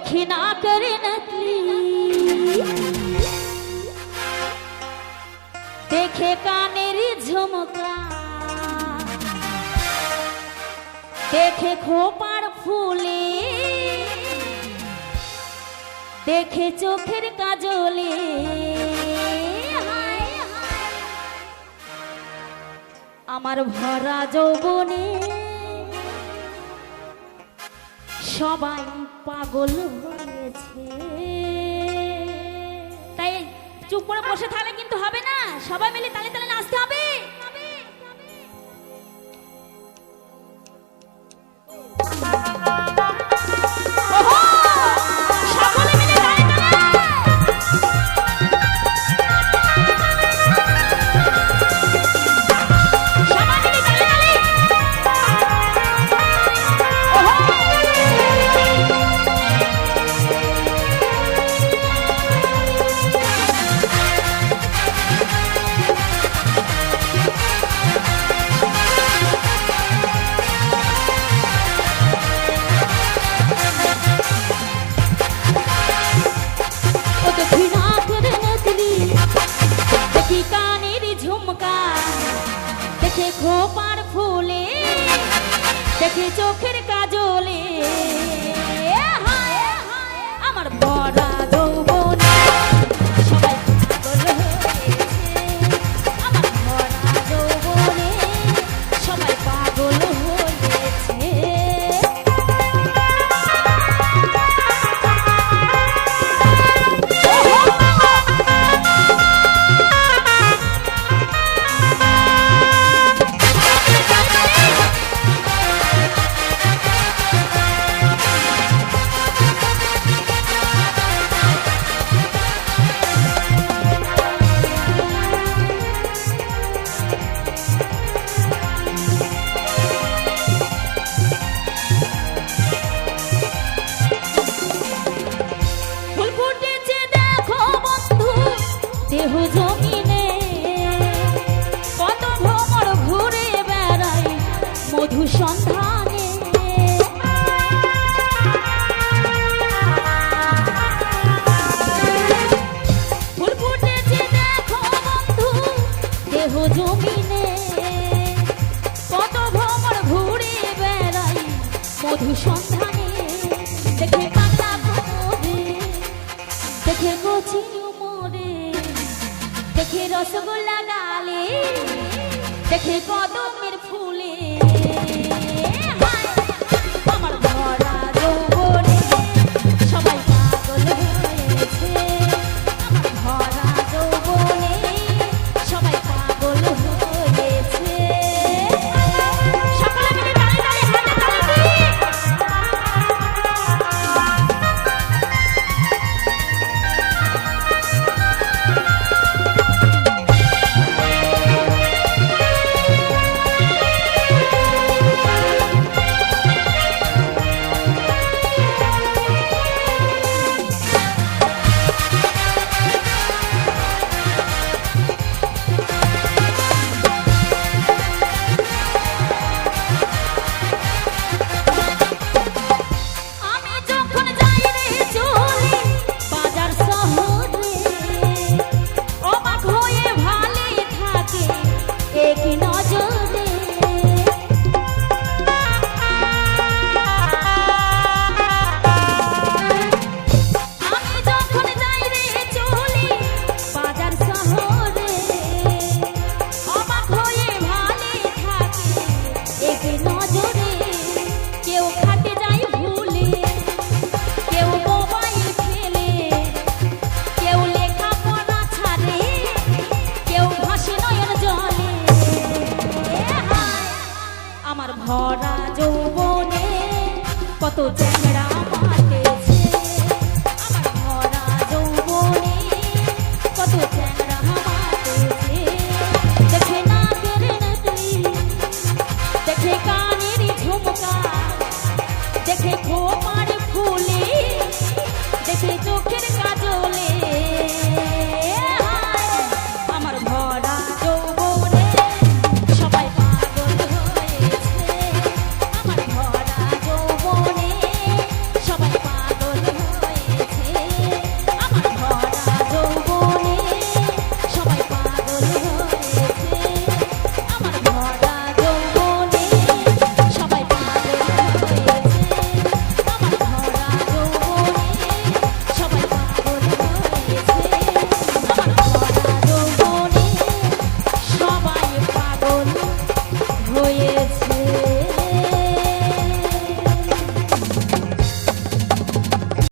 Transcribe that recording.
देखी ना करे नकली, देखे कानेरी झुमका, देखे खोपार फूले, देखे चोखेर काजले। आमार भरा যৌবনে সবাই পাগল হয়েছে। তাই চুপ করে বসে থাকলে কিন্তু হবে না, সবাই মিলে তালে তালে নাচতে হবে। देखे खोपार फूले, देखे चोखेर काजले। आमार बड़ा যৌবনে সবাই পাগল হয়েছে। আমার বড়া যৌবনে সবাই পাগল হয়েছে। দেহ জমিনে কত ভ্রমর ঘুরে বেড়াই মধু সন্ধানে। ফুল ফুটেছে দেখো বন্ধু দেহ জমিনে, কত ভ্রমর ঘুরে বেড়াই মধু সন্ধানে। দেখে পাগলা ভ্রমরে, দেখে কচি उमरे, देखे रसगोल्ला गाले, देखे कदम